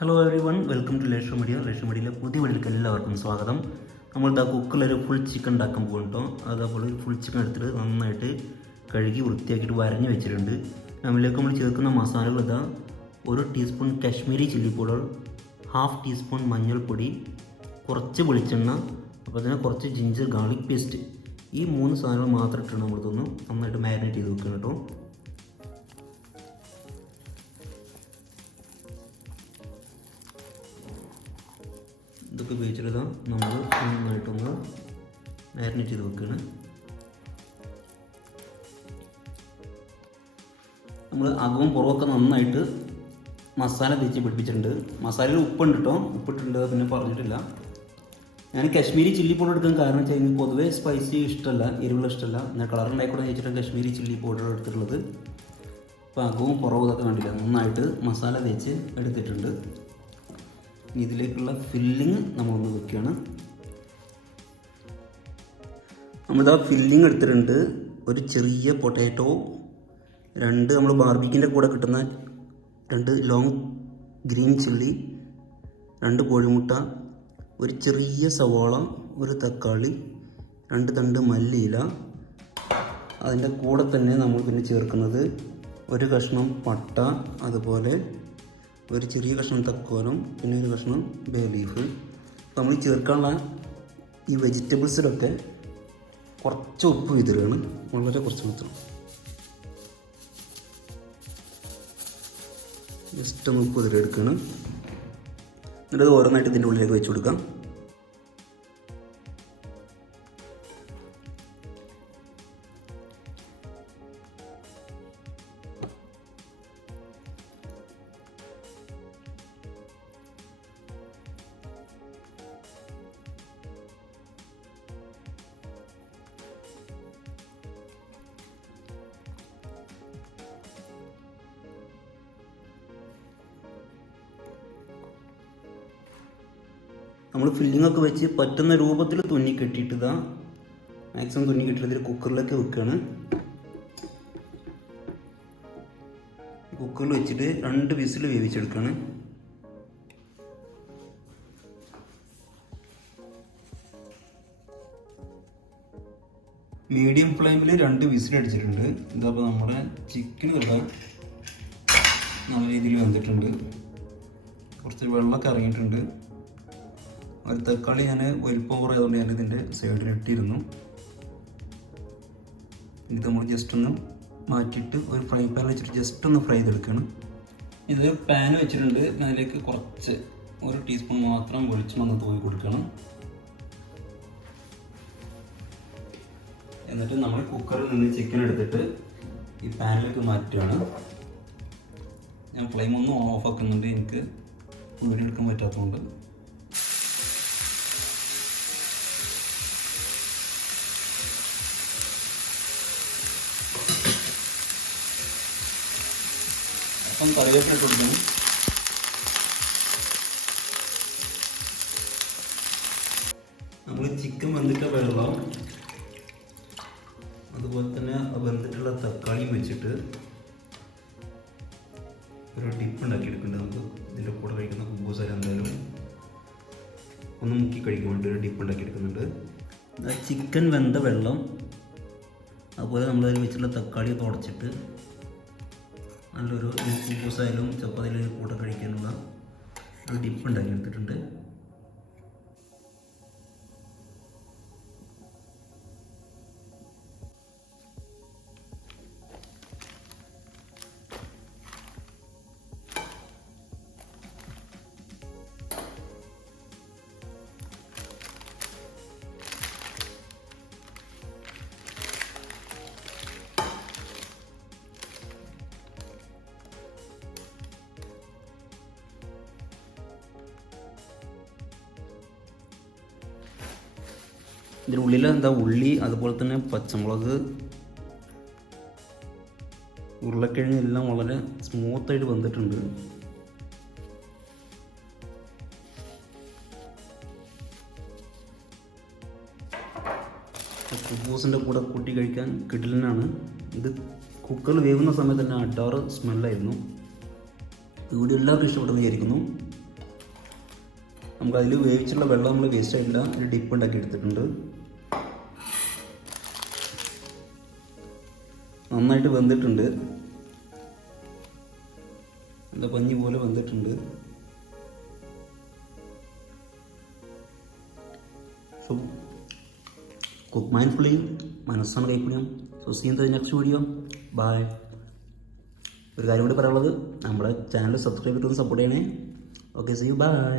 Hello everyone, welcome to Lesho Media. Lesho മീഡിയയിലെ പുതിയ വീഡിയോയിലേക്ക് എല്ലാവർക്കും സ്വാഗതം. നമ്മളിതാ കുക്കറിലൊരു ഫുൾ ചിക്കൻ ഉണ്ടാക്കാൻ പോകും കേട്ടോ. അതേപോലെ ഒരു ഫുൾ ചിക്കൻ എടുത്തിട്ട് നന്നായിട്ട് കഴുകി വൃത്തിയാക്കിയിട്ട് വരഞ്ഞ് വെച്ചിട്ടുണ്ട്. അതിലേക്ക് നമ്മൾ ചേർക്കുന്ന മസാലകൾ ഇതാ: 1 teaspoon Kashmiri chilli powder, 1/2 teaspoon മഞ്ഞൾപ്പൊടി, കുറച്ച് വെളിച്ചെണ്ണ, അപ്പോൾ തന്നെ കുറച്ച് ജിഞ്ചർ ഗാർലിക് പേസ്റ്റ്. ഈ 3 സാധനങ്ങൾ മാത്രം ഇട്ടാണ് നമ്മളിതൊന്ന് നന്നായിട്ട് മാരിനേറ്റ് ചെയ്ത് വെക്കണം കേട്ടോ. ഇതൊക്കെ ഉപയോഗിച്ചിട്ട് നമ്മൾ നന്നായിട്ടൊന്ന് മാരിനേറ്റ് ചെയ്ത് വെക്കുകയാണ്. നമ്മൾ അകവും പുറമൊക്കെ നന്നായിട്ട് മസാല തേച്ച് പിടിപ്പിച്ചിട്ടുണ്ട്. മസാലയിൽ ഉപ്പുണ്ട് കേട്ടോ, ഉപ്പിട്ടുണ്ട്, പിന്നെ പറഞ്ഞിട്ടില്ല. ഞാൻ കാശ്മീരി ചില്ലി പൗഡർ എടുക്കാൻ കാരണം വെച്ചാൽ എനിക്ക് പൊതുവേ സ്പൈസി ഇഷ്ടമല്ല, എരിവുള്ള ഇഷ്ടമല്ല. ഞാൻ കളറുണ്ടായിക്കൂടെ വെച്ചിട്ട് കാശ്മീരി ചില്ലി പൗഡർ എടുത്തിട്ടുള്ളത്. അപ്പോൾ അകവും പുറവും ഇതൊക്കെ കണ്ടില്ല, നന്നായിട്ട് മസാല തേച്ച് എടുത്തിട്ടുണ്ട്. ഇതിലേക്കുള്ള ഫില്ലിങ് നമ്മളൊന്ന് വെക്കുകയാണ്. നമ്മളിതാ ഫില്ലിങ് എടുത്തിട്ടുണ്ട്. ഒരു ചെറിയ പൊട്ടാറ്റോ, 2 നമ്മൾ ബാർബിക്കിൻ്റെ കൂടെ കിട്ടുന്ന 2 ലോങ് ഗ്രീൻ ചില്ലി, 2 കോഴിമുട്ട, ഒരു ചെറിയ സവാള, ഒരു തക്കാളി, 2 തണ്ട് മല്ലിയില. അതിൻ്റെ കൂടെ തന്നെ നമ്മൾ പിന്നെ ചേർക്കുന്നത് ഒരു കഷ്ണം പട്ട, അതുപോലെ ഒരു ചെറിയ കഷ്ണം തക്കോലം, പിന്നെ ഒരു കഷ്ണം ബേ ലീഫ്. നമ്മൾ ചേർക്കാനുള്ള ഈ വെജിറ്റബിൾസിലൊക്കെ കുറച്ച് ഉപ്പ് വിതറുകയാണ്, വളരെ കുറച്ച് മാത്രം. ജസ്റ്റ് ഒന്ന് ഉപ്പ് വിതറെടുക്കുകയാണ്. എന്നിട്ട് ഓരോന്നായിട്ട് ഇതിൻ്റെ ഉള്ളിലേക്ക് വെച്ച് കൊടുക്കാം. നമ്മൾ ഫില്ലിങ്ങൊക്കെ വെച്ച് പറ്റുന്ന രൂപത്തിൽ തുന്നി കെട്ടിയിട്ട് മാക്സിമം തുന്നി കെട്ടിയിട്ട് കുക്കറിലേക്ക് വെക്കുകയാണ്. കുക്കറിൽ വെച്ചിട്ട് 2 വിസിൽ വേവിച്ചെടുക്കുകയാണ്. മീഡിയം ഫ്ലെയിമിൽ 2 വിസിൽ അടിച്ചിട്ടുണ്ട്. ഇതപ്പോൾ നമ്മുടെ ചിക്കൻ ഇടാൻ നല്ല രീതിയിൽ വെന്തിട്ടുണ്ട്. കുറച്ച് വെള്ളമൊക്കെ ഇറങ്ങിയിട്ടുണ്ട്. ഒരു തക്കാളി ഞാൻ വലിപ്പം കുറയായതുകൊണ്ട് ഞാൻ ഇതിൻ്റെ സൈഡിൽ ഇട്ടിരുന്നു. ഇത് നമ്മൾ ജസ്റ്റ് ഒന്ന് മാറ്റിയിട്ട് ഒരു ഫ്രൈ പാൻ വെച്ചിട്ട് ജസ്റ്റ് ഒന്ന് ഫ്രൈ ചെയ്തെടുക്കുകയാണ്. ഇതൊരു പാൻ വെച്ചിട്ടുണ്ട്. അതിലേക്ക് കുറച്ച് 1 ടീസ്പൂൺ മാത്രം വെളിച്ചെണ്ണ ഒന്ന് തൂക്കി കൊടുക്കണം. എന്നിട്ട് നമ്മൾ കുക്കറിൽ നിന്ന് ചിക്കൻ എടുത്തിട്ട് ഈ പാനിലേക്ക് മാറ്റുകയാണ്. ഞാൻ ഫ്ലെയിം ഒന്ന് ഓഫ് ആക്കുന്നുണ്ട്, എനിക്ക് വീഡിയോ എടുക്കാൻ പറ്റാത്തതുകൊണ്ട്. അപ്പം കറിവേപ്പില കൊടുക്കണം. നമ്മൾ ചിക്കൻ വെന്തിട്ട വെള്ളം, അതുപോലെ തന്നെ വെന്തിട്ടുള്ള തക്കാളിയും വെച്ചിട്ട് ഒരു ഡിപ്പ് ഉണ്ടാക്കിയെടുക്കുന്നുണ്ട്. നമുക്ക് ഇതിൻ്റെ കൂടെ കഴിക്കുന്ന കുബൂസായാലും എന്തായാലും ഒന്ന് മുക്കി കഴിക്കാൻ വേണ്ടി ഒരു ഡിപ്പ് ഉണ്ടാക്കിയെടുക്കുന്നുണ്ട്. ചിക്കൻ വെന്ത വെള്ളം, അതുപോലെ നമ്മളതിൽ വെച്ചിട്ടുള്ള തക്കാളി തുടച്ചിട്ട് നല്ലൊരു കുബൂസായാലും ചപ്പാത്തിയിലും കൂടെ കഴിക്കാനുള്ള ഒരു ഡിപ്പ് ഉണ്ടാക്കിയെടുത്തിട്ടുണ്ട്. ഇതിനുള്ളിൽ ഉള്ളി, അതുപോലെ തന്നെ പച്ചമുളക്, ഉരുളക്കിഴങ്ങ് എല്ലാം വളരെ സ്മൂത്തായിട്ട് വന്നിട്ടുണ്ട്. കുബൂസിൻ്റെ കൂടെ കൂട്ടി കഴിക്കാൻ കിടിലനാണ് ഇത്. കുക്കറിൽ വേവുന്ന സമയത്ത് തന്നെ അടാറ് സ്മെല്ലായിരുന്നു. വീഡിയോ എല്ലാവർക്കും ഇഷ്ടപ്പെട്ടെന്ന് വിചാരിക്കുന്നു. നമുക്കതിൽ വേവിച്ചുള്ള വെള്ളം നമ്മൾ വേസ്റ്റ് ആയിട്ടില്ല, ഒരു ഡിപ്പ് ഉണ്ടാക്കി എടുത്തിട്ടുണ്ട്. നന്നായിട്ട് വെന്തിട്ടുണ്ട്, എന്താ പഞ്ഞി പോലെ വെന്തിട്ടുണ്ട്. സോ കുക്ക് മൈൻഡ്ഫുള്ളി, മനസ്സാണ് കൈപ്പിടിയും. So see in the next video. Bye. ഒരു കാര്യം കൂടി പറയാനുള്ളത്, നമ്മുടെ ചാനൽ സബ്സ്ക്രൈബ് ചെയ്തിട്ട് സപ്പോർട്ട് ചെയ്യണേ. Okay, see you, by.